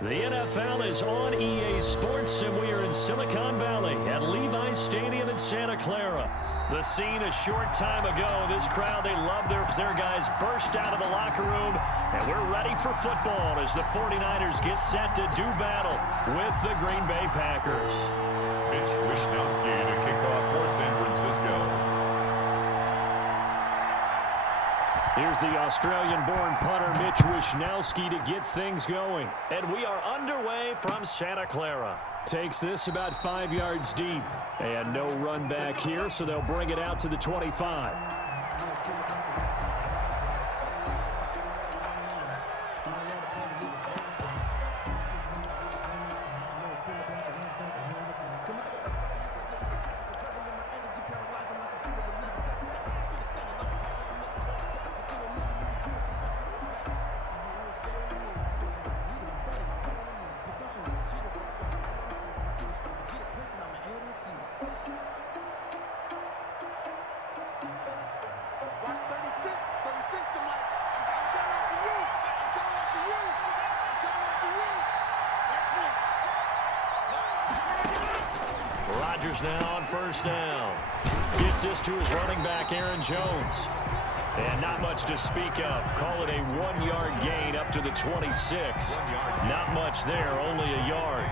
The NFL is on EA Sports, and we are in Silicon Valley at Levi's Stadium in Santa Clara. The scene a short time ago. This crowd, they love their guys burst out of the locker room, and we're ready for football as the 49ers get set to do battle with the Green Bay Packers. Mitch Wishnowsky to kick off for San Francisco. Here's the Australian-born punter Mitch Wishnowsky to get things going. And we are underway from Santa Clara. Takes this about 5 yards deep. And no run back here, so they'll bring it out to the 25. Rodgers now on first down. Gets this to his running back, Aaron Jones. And not much to speak of. Call it a 1-yard gain up to the 26. Not much there, only a yard.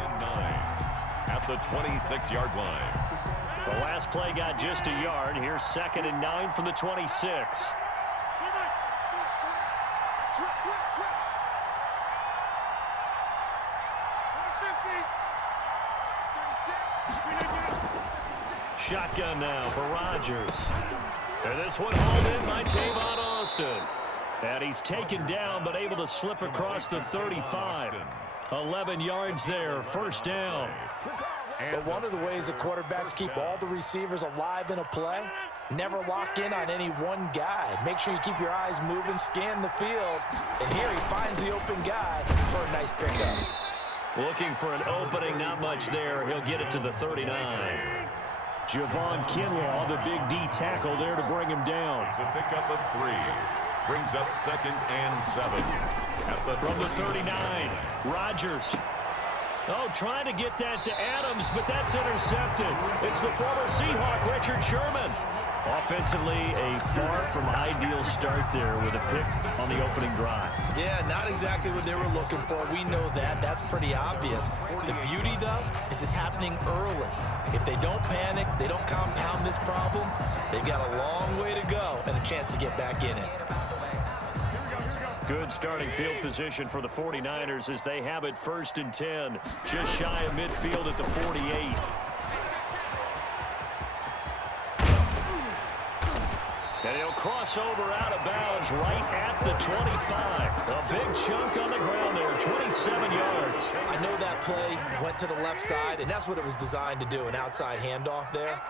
At the 26-yard line. The last play got just a yard. Here's 2nd and 9 from the 26. Shotgun now for Rodgers. And this one hauled in by Tavon Austin. And he's taken down but able to slip across the 35. 11 yards there, first down. But one of the ways that quarterbacks keep all the receivers alive in a play, never lock in on any one guy. Make sure you keep your eyes moving, scan the field. And here he finds the open guy for a nice pickup. Looking for an opening, not much there. He'll get it to the 39. Javon Kinlaw, the big D tackle there to bring him down. It's a pickup of 3. Brings up 2nd and 7. From the 39, Rodgers. Oh, trying to get that to Adams, but that's intercepted. It's the former Seahawk, Richard Sherman. Offensively, a far from ideal start there with a pick on the opening drive. Yeah, not exactly what they were looking for. We know that. That's pretty obvious. The beauty, though, is it's happening early. If they don't panic, they don't compound this problem, they've got a long way to go and a chance to get back in it. Good starting field position for the 49ers as they have it 1st and 10. Just shy of midfield at the 48. And he'll cross over out of bounds right at the 25. A big chunk on the ground there, 27 yards. I know that play went to the left side, and that's what it was designed to do, an outside handoff there.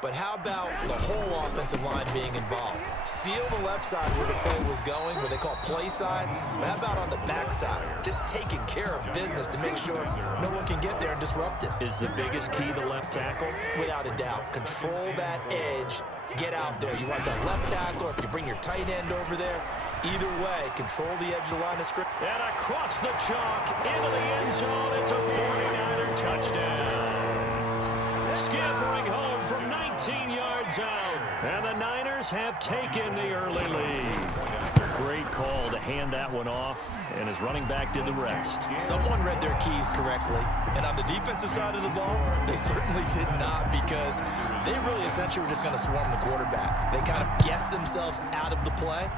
But how about the whole offensive line being involved? Seal the left side where the play was going, what they call play side. But how about on the back side? Just taking care of business to make sure no one can get there and disrupt it. Is the biggest key the left tackle? Without a doubt. Control that edge. Get out there. You want that left tackle, or if you bring your tight end over there, either way, control the edge of the line of scrimmage. And across the chalk, into the end zone, it's a 49er touchdown. Scampering home from 19 yards out. And the Niners have taken the early lead. Great call to hand that one off, and his running back did the rest. Someone read their keys correctly, and on the defensive side of the ball, they certainly did not, because they really essentially were just going to swarm the quarterback. They kind of guessed themselves out of the play,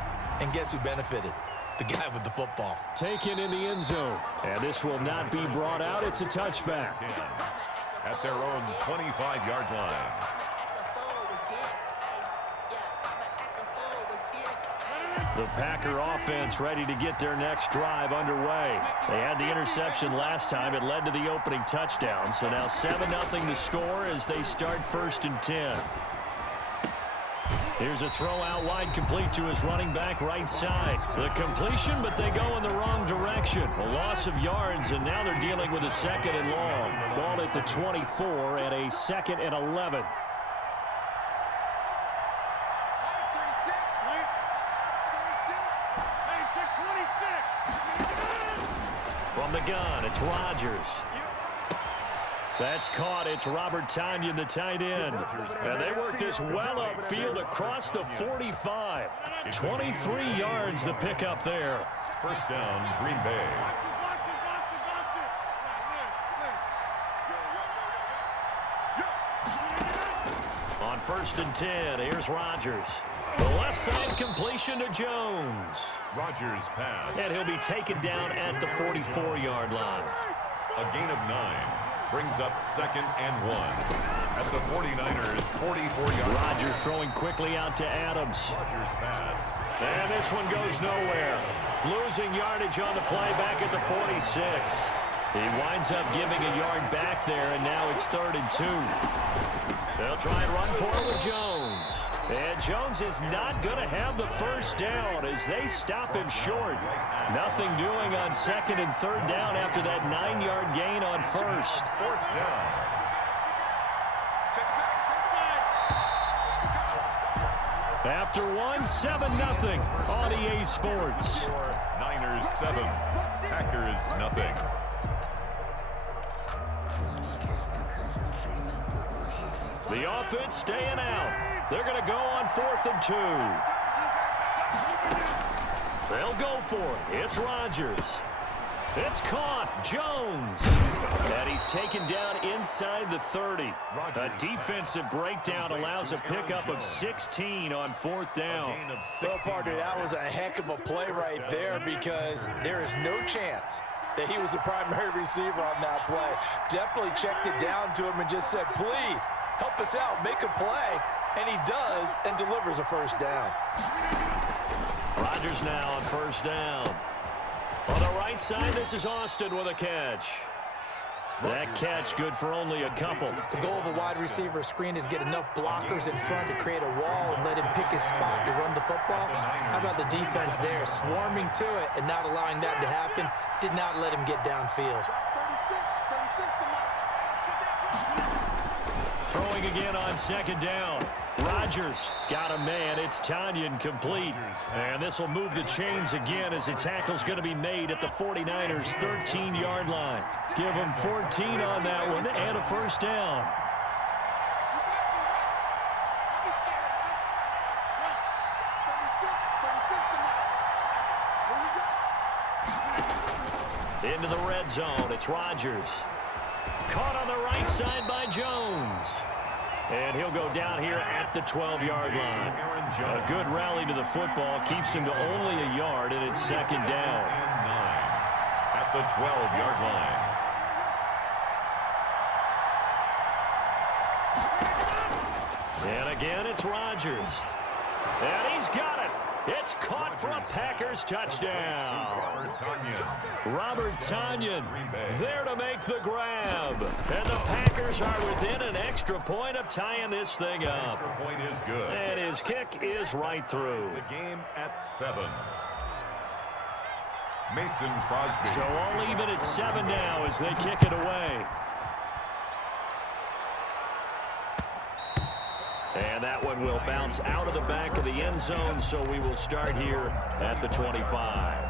and guess who benefited? The guy with the football. Taken in the end zone, and this will not be brought out. It's a touchback. At their own 25-yard line. The Packer offense ready to get their next drive underway. They had the interception last time. It led to the opening touchdown. So now 7-0 the score as they start 1st and 10. Here's a throw out wide, complete to his running back right side. The completion, but they go in the wrong direction. A loss of yards, and now they're dealing with a 2nd and long. Ball at the 24 and a 2nd and 11. From the gun, It's Rodgers. That's caught. It's Robert Tonyan, the tight end. And they work this well upfield across the 45. 23 yards the pickup there. First down, Green Bay. On 1st and 10, here's Rodgers. The left side completion to Jones. Rodgers pass. And he'll be taken down at the 44-yard line. A gain of 9. Brings up 2nd and 1. At the 49ers, 44-yard. Rodgers throwing quickly out to Adams. Rodgers pass. And this one goes nowhere. Losing yardage on the play back at the 46. He winds up giving a yard back there, and now it's 3rd and 2. They'll try and run for it with Jones. And Jones is not going to have the first down as they stop him short. Nothing doing on 2nd and 3rd down after that 9-yard gain on 1st. 4th down. After 7-0 on EA Sports. Niners 7. Packers nothing. The offense staying out. They're going to go on 4th and 2. They'll go for it. It's Rodgers. It's caught. Jones. And he's taken down inside the 30. A defensive breakdown allows a pickup of 16 on 4th down. Well, partner, that was a heck of a play right there because there is no chance that he was the primary receiver on that play. Definitely checked it down to him and just said, please, help us out, make a play. And he does and delivers a first down. Rodgers now on 1st down. On the right side, this is Austin with a catch. That catch good for only a couple. The goal of a wide receiver screen is get enough blockers in front to create a wall and let him pick his spot to run the football. How about the defense there, swarming to it and not allowing that to happen? Did not let him get downfield. Throwing again on 2nd down. Rodgers got a man. It's Tonyan complete. And this will move the chains again as the tackle's going to be made at the 49ers' 13-yard line. Give them 14 on that one and a first down. Into the red zone. It's Rodgers. Caught on the right side by Jones. And he'll go down here at the 12-yard line. A good rally to the football keeps him to only a yard, and it's 2nd down. At the 12-yard line. And again, it's Rodgers. And he's got it. It's caught for a Packers touchdown. Robert Tonyan there to make the grab. And the Packers are within an extra point of tying this thing up. Extra point is good. And his kick is right through. The game at 7. Mason Crosby. So all even at 7 now as they kick it away. And that one will bounce out of the back of the end zone, so we will start here at the 25.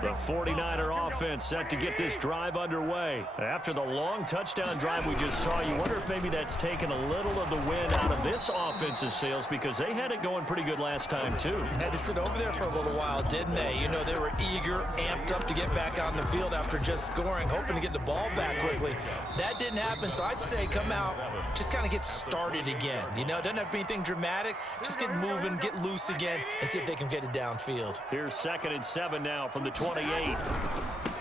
The 49er offense set to get this drive underway. After the long touchdown drive we just saw, you wonder if maybe that's taken a little of the wind out of this offense's sails because they had it going pretty good last time, too. Had to sit over there for a little while, didn't they? You know, they were eager, amped up to get back on the field after just scoring, hoping to get the ball back quickly. That didn't happen, so I'd say come out, just kind of get started again. You know, it doesn't have to be anything dramatic. Just get moving, get loose again, and see if they can get it downfield. Here's 2nd and 7 now from the 28.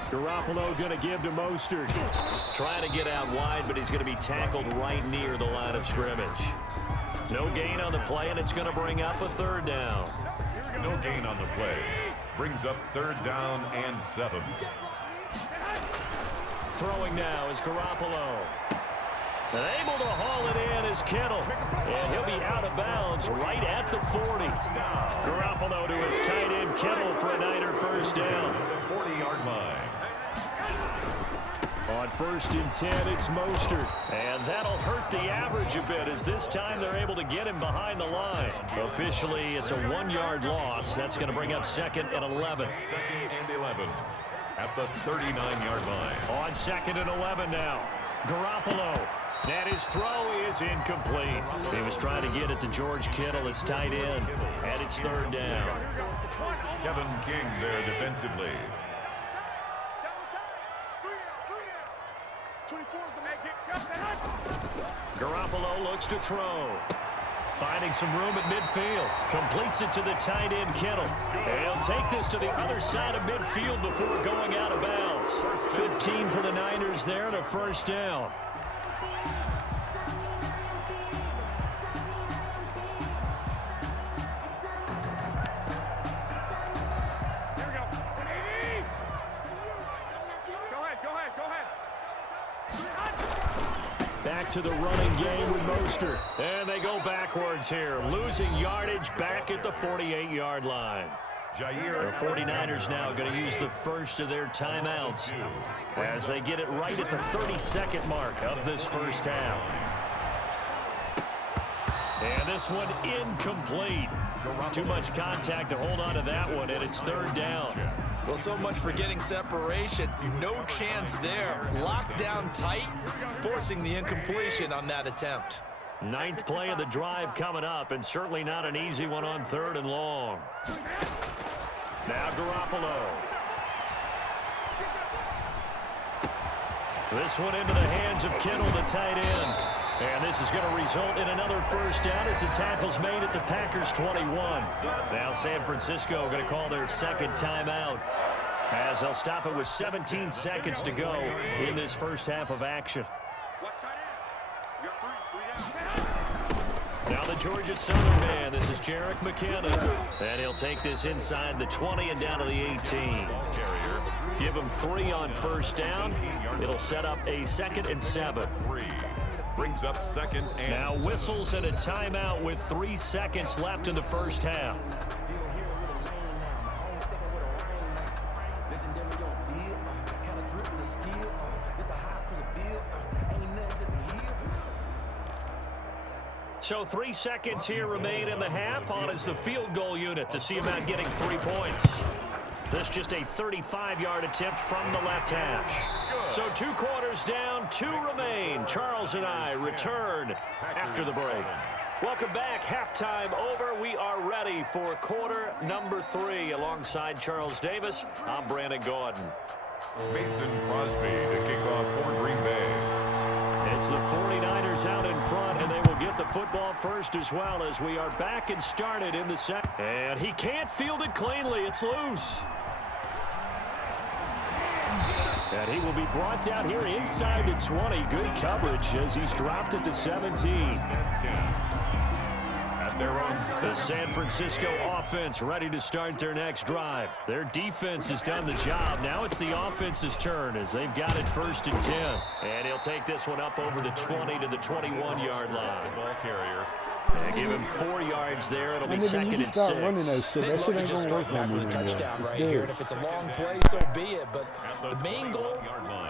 Garoppolo going to give to Mostert. Trying to get out wide, but he's going to be tackled right near the line of scrimmage. No gain on the play, and it's going to bring up a 3rd down. No gain on the play. Brings up 3rd down and 7. Throwing now is Garoppolo. And able to haul it in is Kittle. And he'll be out of bounds right at the 40. Garoppolo to his tight end Kittle for a Niner first down. 40-yard line. On 1st and 10, it's Mostert. And that'll hurt the average a bit as this time they're able to get him behind the line. Officially, it's a 1-yard loss. That's going to bring up 2nd and 11. 2nd and 11 at the 39-yard line. On 2nd and 11 now. Garoppolo. And his throw is incomplete. He was trying to get it to George Kittle, his tight end. And it's 3rd down. Kevin King there defensively. Garoppolo looks to throw. Finding some room at midfield. Completes it to the tight end, Kittle. He'll take this to the other side of midfield before going out of bounds. 15 for the Niners there and a 1st down. Back to the running game with Mostert. And they go backwards here. Losing yardage back at the 48-yard line. The 49ers now going to use the first of their timeouts as they get it right at the 32nd mark of this first half. And this one incomplete. Too much contact to hold on to that one, and it's 3rd down. Well, so much for getting separation. No chance there. Locked down tight, forcing the incompletion on that attempt. 9th play of the drive coming up, and certainly not an easy one on 3rd and long. Now Garoppolo. This one into the hands of Kittle, the tight end. And this is going to result in another 1st down as the tackle's made at the Packers' 21. Now San Francisco going to call their 2nd timeout as they'll stop it with 17 seconds to go in this first half of action. Now the Georgia Southern man, this is Jerick McKinnon. And he'll take this inside the 20 and down to the 18. Give him 3 on 1st down. It'll set up a 2nd and 7. Brings up 2nd and now whistles and a timeout with 3 seconds left in the first half. So 3 seconds here remain in the half. On is the field goal unit to see about getting 3 points. This just a 35-yard attempt from the left hash. So 2 quarters down, 2 remain. Charles and I return after the break. Welcome back. Halftime over. We are ready for quarter number 3. Alongside Charles Davis, I'm Brandon Gaudin. Mason Crosby to kick off for Green Bay. It's the 49ers out in front, and they will get the football first as well as we are back and started in the second. And he can't field it cleanly. It's loose. And he will be brought down here inside the 20. Good coverage as he's dropped at the 17. The San Francisco offense ready to start their next drive. Their defense has done the job. Now it's the offense's turn as they've got it 1st and 10. And he'll take this one up over the 20 to the 21-yard line. Ball carrier. And give him 4 yards there. It'll be 2nd and 6. They'd love to just strike back with a touchdown right here. And if it's a long play, so be it. But the main goal,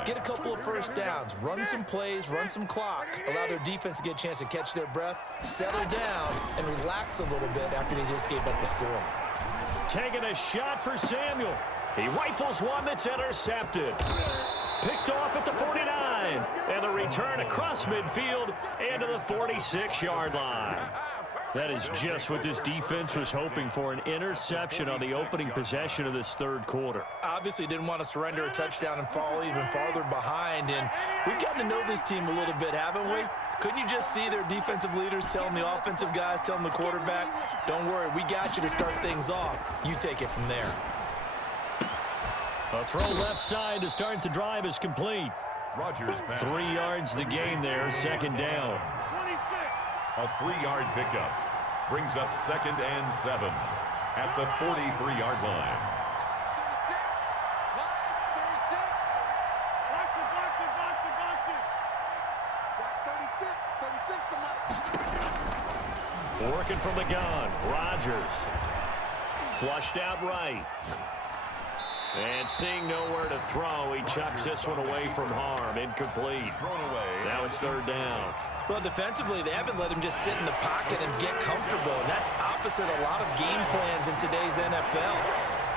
get a couple of 1st downs. Run some plays, run some clock. Allow their defense to get a chance to catch their breath, settle down, and relax a little bit after they just gave up the score. Taking a shot for Samuel. He rifles one that's intercepted. Picked off at the 49. And the return across midfield and to the 46-yard line. That is just what this defense was hoping for, an interception on the opening possession of this 3rd quarter. Obviously didn't want to surrender a touchdown and fall even farther behind. And we've gotten to know this team a little bit, haven't we? Couldn't you just see their defensive leaders telling the offensive guys, telling the quarterback, don't worry, we got you to start things off. You take it from there. A throw left side to start the drive is complete. Rodgers pass. 3 yards the gain there, 2nd down. A 3-yard pickup brings up 2nd and 7 at the 43-yard line. Working from the gun, Rodgers. Flushed out right. And seeing nowhere to throw, he chucks this one away from harm. Incomplete. Now it's third down. Well, defensively, they haven't let him just sit in the pocket and get comfortable, and that's opposite a lot of game plans in today's NFL.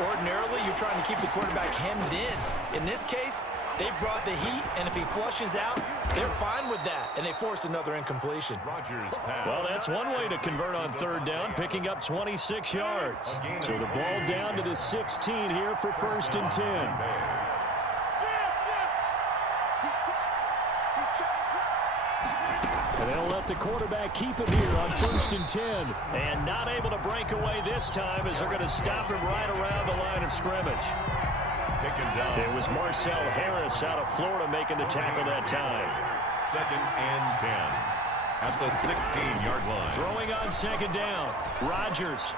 Ordinarily, you're trying to keep the quarterback hemmed in. In this case, they've brought the heat, and if he flushes out, they're fine with that, and they force another incompletion. Well, that's one way to convert on third down, picking up 26 yards. So the ball down to the 16 here for 1st and 10. And they'll let the quarterback keep it here on 1st and 10. And not able to break away this time as they're going to stop him right around the line of scrimmage. Taken down. It was Marcel Harris out of Florida making the tackle that time. 2nd and 10 at the 16-yard line. Throwing on 2nd down. Rodgers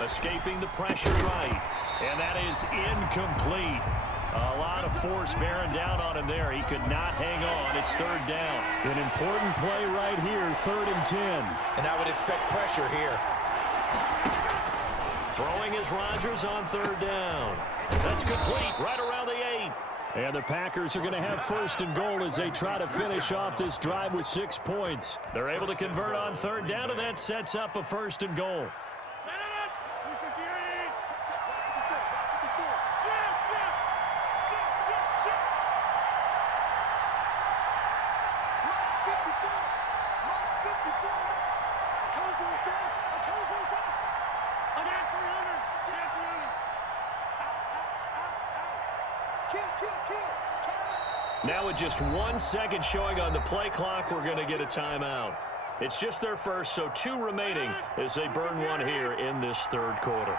escaping the pressure right. And that is incomplete. A lot of force bearing down on him there. He could not hang on. It's 3rd down. An important play right here, 3rd and 10. And I would expect pressure here. Throwing is Rodgers on 3rd down. That's complete right around the 8. And the Packers are going to have 1st and goal as they try to finish off this drive with 6 points. They're able to convert on 3rd down, and that sets up a 1st and goal. Now with just 1 second showing on the play clock, we're going to get a timeout. It's just their first, so 2 remaining as they burn one here in this 3rd quarter.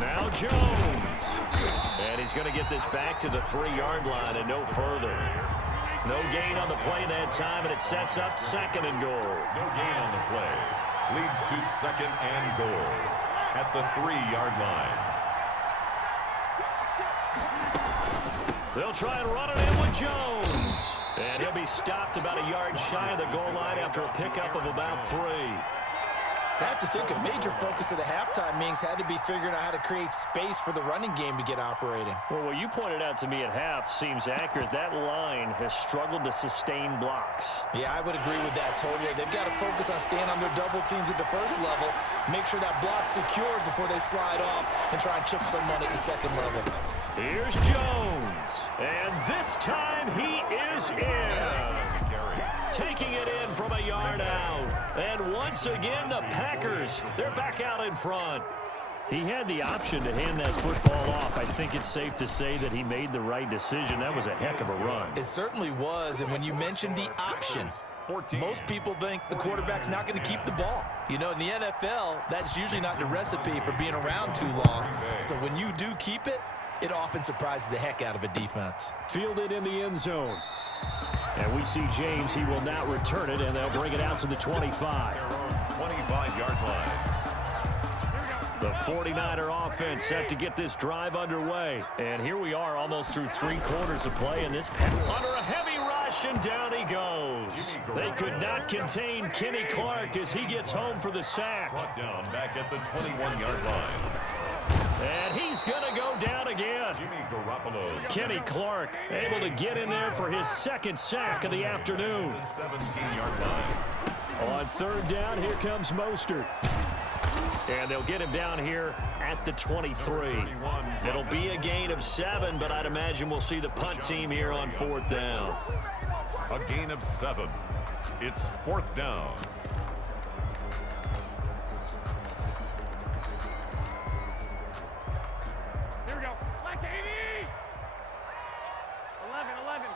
Now Jones. And he's going to get this back to the 3-yard line and no further. No gain on the play that time, and it sets up 2nd and goal. No gain on the play. Leads to 2nd and goal at the 3-yard line. They'll try and run it in with Jones. And he'll be stopped about a yard shy of the goal line after a pickup of about 3. I have to think a major focus of the halftime meetings had to be figuring out how to create space for the running game to get operating. Well, what you pointed out to me at half seems accurate. That line has struggled to sustain blocks. Yeah, I would agree with that totally. They've got to focus on staying on their double teams at the first level, make sure that block's secured before they slide off and try and chip someone at the 2nd level. Here's Jones. And this time he is in. Yes. Taking it in from a yard out. And once again, the Packers, they're back out in front. He had the option to hand that football off. I think it's safe to say that he made the right decision. That was a heck of a run. It certainly was, and when you mentioned the option, most people think the quarterback's not going to keep the ball. You know, in the NFL, that's usually not the recipe for being around too long. So when you do keep it, it often surprises the heck out of a defense. Fielded in the end zone. And we see James. He will not return it, and they'll bring it out to the 25. 25-yard line. The 49er offense set to get this drive underway. And here we are almost through 3 quarters of play, and this under a heavy rush, and down he goes. They could not contain Kenny Clark as he gets home for the sack. Brought down back at the 21-yard line. And he's going to go down again. Jimmy Garoppolo. Kenny Clark able to get in there for his 2nd sack of the afternoon. The 17-yard line. On 3rd down, here comes Mostert. And they'll get him down here at the 23. It'll be a gain of 7, but I'd imagine we'll see the punt team here on 4th down. A gain of 7. It's 4th down. Here we go. Black 80! 11.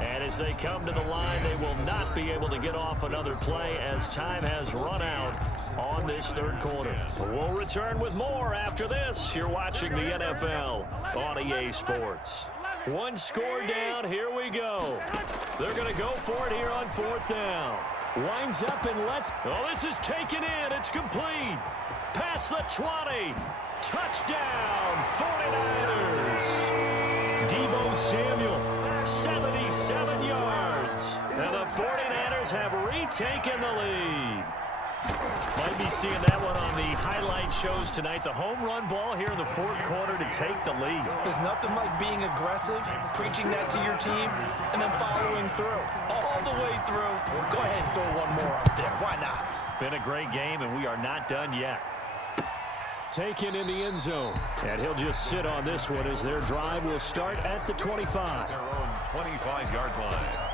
And as they come to the line, they will not be able to get off another play as time has run out on this 3rd quarter. We'll return with more after this. You're watching the NFL on EA Sports. 1 score down. Here we go. They're going to go for it here on 4th down. Winds up and lets. Oh, this is taken in. It's complete. Past the 20. Touchdown, 49ers. Deebo 27 yards. And the 49ers have retaken the lead. Might be seeing that one on the highlight shows tonight. The home run ball here in the fourth quarter to take the lead. There's nothing like being aggressive, preaching that to your team, and then following through. All the way through. Go ahead and throw one more up there. Why not? Been a great game, and we are not done yet. Taken in the end zone. And he'll just sit on this one as their drive will start at the 25. Their own 25-yard line.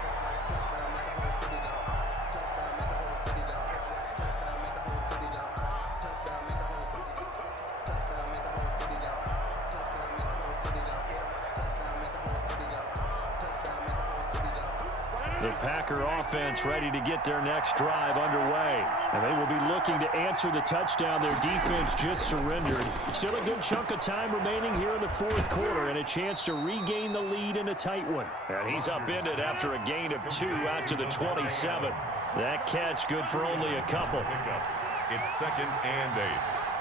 The Packer offense ready to get their next drive underway. And they will be looking to answer the touchdown their defense just surrendered. Still a good chunk of time remaining here in the fourth quarter and a chance to regain the lead in a tight one. And he's upended after a gain of 2 out to the 27. That catch good for only a couple. It's 2nd and 8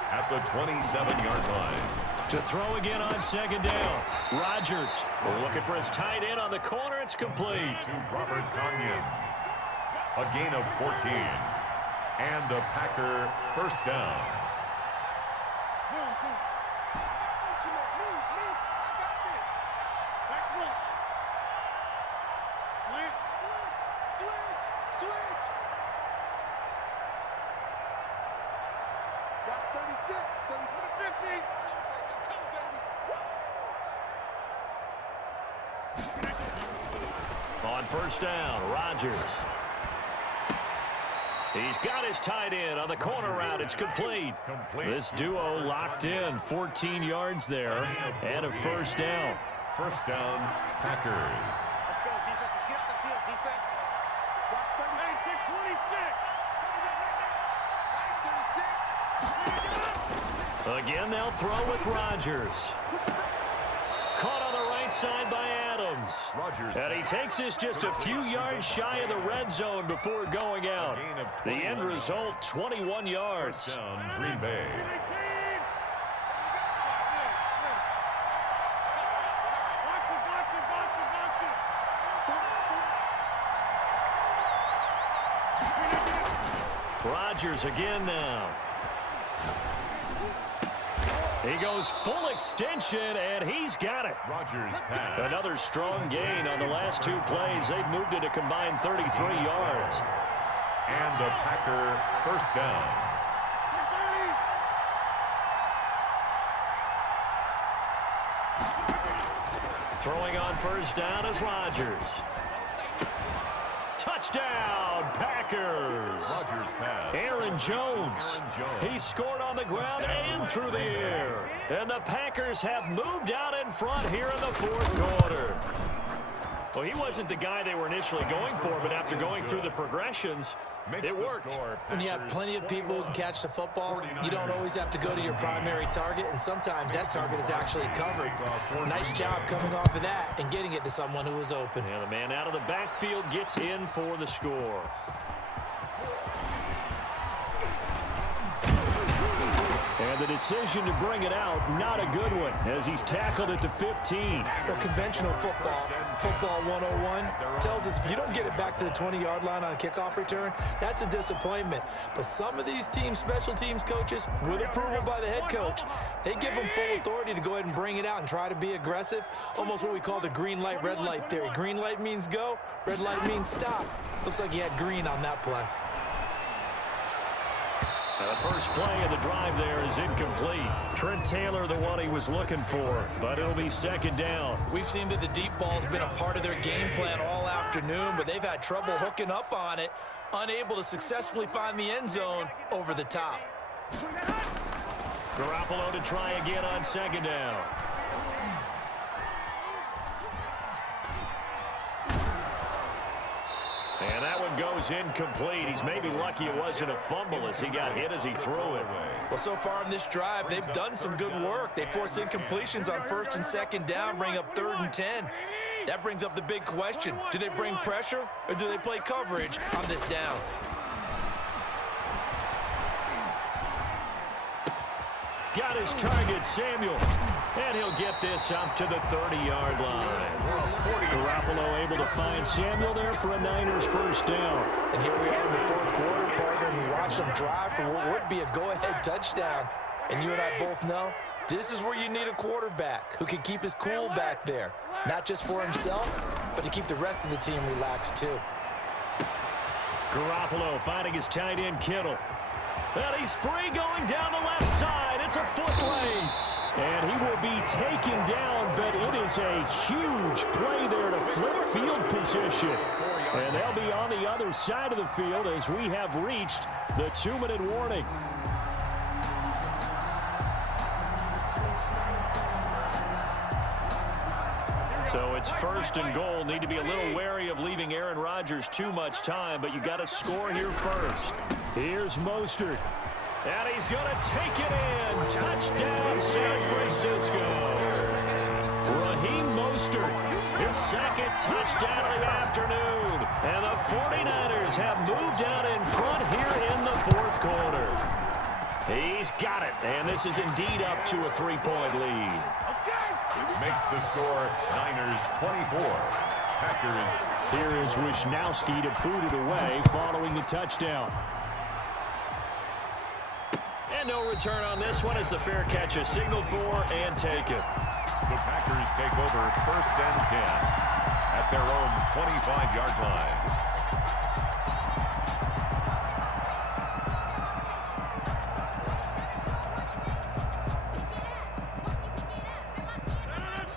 at the 27-yard line. To throw again on 2nd down. Rodgers looking for his tight end on the corner. It's complete. To Robert Tonyan. A gain of 14. And a Packer first down. On first down, Rodgers. He's got his tight end on the corner route. It's complete. This duo locked in. 14 yards there and a first down. First down, Packers. Let's go, defense. Let's get out the field, defense. Watch 36. Again, they'll throw with Rodgers. Caught on the right side by Adams. And he takes this just a few yards shy of the red zone before going out. The end result, 21 yards. First down, Green Bay. Rodgers again now. He goes full extension, and he's got it. Rodgers pass. Another strong gain on the last 2 plays. They've moved it a combined 33 yards. And a Packer first down. Throwing on first down is Rodgers. Touchdown, Packers. Rodgers pass. Aaron Jones. He scored on the ground and through the air. And the Packers have moved out in front here in the fourth quarter. Well, he wasn't the guy they were initially going for, but after going through the progressions, it worked. When you have plenty of people who can catch the football, you don't always have to go to your primary target, and sometimes that target is actually covered. Nice job coming off of that and getting it to someone who was open. And the man out of the backfield gets in for the score. And the decision to bring it out, not a good one, as he's tackled at the 15. Well, conventional football 101, tells us if you don't get it back to the 20-yard line on a kickoff return, that's a disappointment. But some of these special teams coaches, with approval by the head coach, they give them full authority to go ahead and bring it out and try to be aggressive, almost what we call the green light, red light theory. Green light means go, red light means stop. Looks like he had green on that play. The first play of the drive there is incomplete. Trent Taylor, the one he was looking for, but it'll be 2nd down. We've seen that the deep ball's been a part of their game plan all afternoon, but they've had trouble hooking up on it, unable to successfully find the end zone over the top. Garoppolo to try again on 2nd down. And that one goes incomplete. He's maybe lucky it wasn't a fumble as he got hit as he threw it. Well, so far in this drive, they've done some good work. They force incompletions on 1st and 2nd down, bring up 3rd and 10. That brings up the big question. Do they bring pressure or do they play coverage on this down? Got his target, Samuel. And he'll get this up to the 30-yard line. Garoppolo able to find Samuel there for a Niners first down. And here we are in the fourth quarter, partner, and we watch them drive for what would be a go-ahead touchdown. And you and I both know this is where you need a quarterback who can keep his cool back there. Not just for himself, but to keep the rest of the team relaxed too. Garoppolo finding his tight end Kittle. And he's free going down the left side. It's a foot race. And he will be taken down, but it is a huge play there to flip field position. And they'll be on the other side of the field as we have reached the 2-minute warning. So it's first and goal. Need to be a little wary of leaving Aaron Rodgers too much time, but you got to score here first. Here's Mostert. And he's going to take it in. Touchdown, San Francisco. Raheem Mostert, his second touchdown of the afternoon. And the 49ers have moved out in front here in the fourth quarter. He's got it, and this is indeed up to a 3-point lead. Makes the score Niners 24. Packers. Here is Wisnowski to boot it away following the touchdown. And no return on this one as the fair catch is signaled for and taken. The Packers take over first and 10 at their own 25-yard line.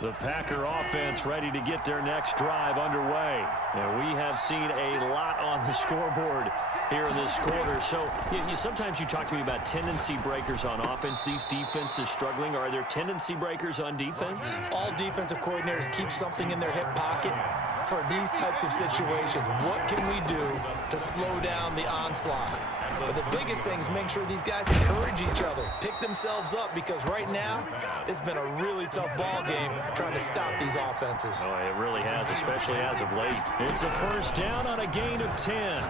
The Packer offense ready to get their next drive underway. And we have seen a lot on the scoreboard here in this quarter. So sometimes you talk to me about tendency breakers on offense. These defenses struggling. Are there tendency breakers on defense? All defensive coordinators keep something in their hip pocket for these types of situations. What can we do to slow down the onslaught? But the biggest thing is make sure these guys encourage each other, pick themselves up, because right now it's been a really tough ball game trying to stop these offenses. Oh, it really has, especially as of late. It's a first down on a gain of 10.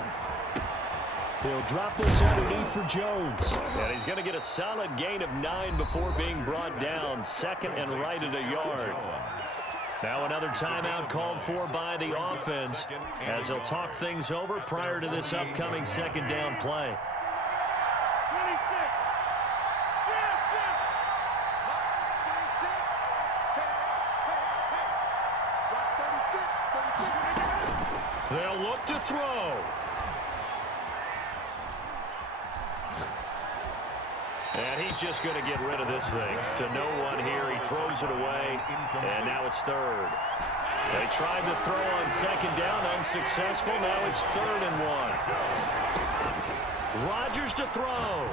He'll drop this underneath for Jones. And he's going to get a solid gain of 9 before being brought down. Second and right at a yard. Now another timeout called for by the offense as they'll talk things over prior to this upcoming second down play. They'll look to throw. And he's just going to get rid of this thing. To no one here. He throws it away. And now it's third. They tried to throw on second down. Unsuccessful. Now it's 3rd and 1. Rodgers to throw.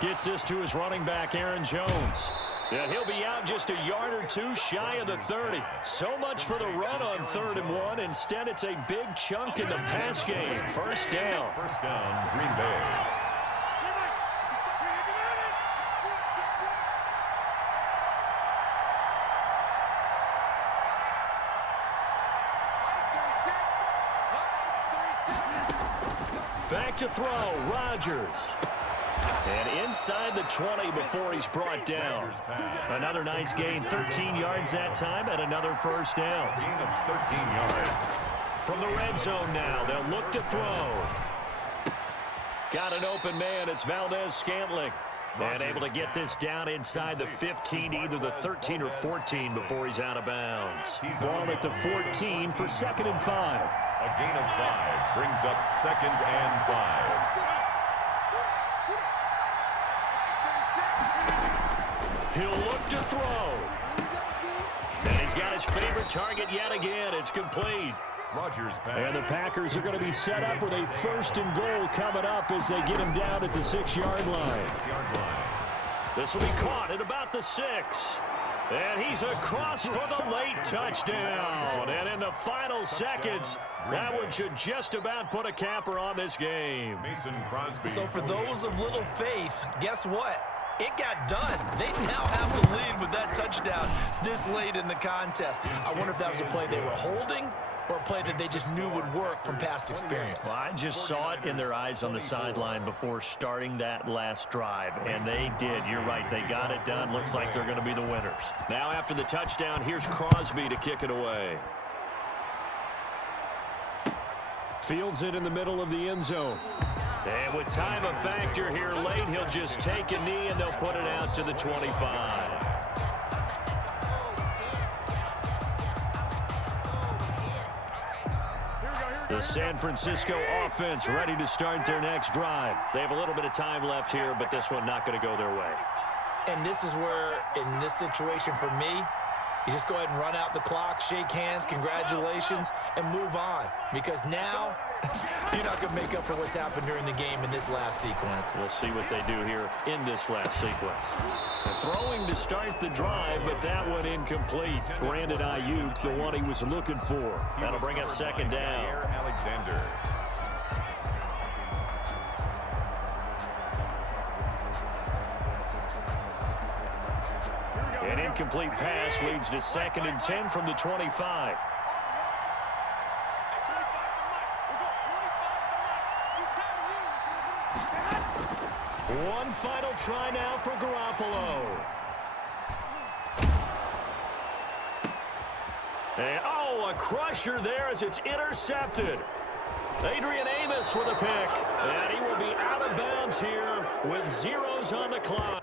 Gets this to his running back, Aaron Jones. And he'll be out just a yard or two shy of the 30. So much for the run on 3rd and 1. Instead, it's a big chunk in the pass game. First down. First down, Green Bay. Back to throw, Rodgers. And inside the 20 before he's brought down. Another nice gain, 13 yards that time, and another first down. Gain of 13 yards. From the red zone now, they'll look to throw. Got an open man, it's Valdez-Scantling. And able to get this down inside the 15, either the 13 or 14 before he's out of bounds. Ball at the 14 for 2nd and 5. A gain of 5 brings up 2nd and 5. He'll look to throw. And he's got his favorite target yet again. It's complete. Rodgers pass. And the Packers are going to be set up with a 1st and goal coming up as they get him down at the 6-yard line. This will be caught at about the 6. And he's across for the late touchdown. And in the final seconds, that one should just about put a capper on this game. Mason Crosby. So for those of little faith, guess what? It got done. They now have the lead with that touchdown this late in the contest. I wonder if that was a play they were holding or a play that they just knew would work from past experience? Well, I just saw it in their eyes on the sideline before starting that last drive, and they did. You're right. They got it done. Looks like they're going to be the winners. Now after the touchdown, here's Crosby to kick it away. Fields it in the middle of the end zone. And with time a factor here late, he'll just take a knee, and they'll put it out to the 25. The San Francisco offense ready to start their next drive. They have a little bit of time left here, but this one not going to go their way. And this is where, in this situation for me, you just go ahead and run out the clock, shake hands, congratulations, and move on. Because now, you're not going to make up for what's happened during the game in this last sequence. We'll see what they do here in this last sequence. Throwing to start the drive, but that one incomplete. Brandon Ayuk, the one he was looking for. That'll bring up second down. Alexander. An incomplete pass leads to 2nd and 10 from the 25. One final try now for Garoppolo. And, a crusher there as it's intercepted. Adrian Amos with a pick. And he will be out of bounds here with zeros on the clock.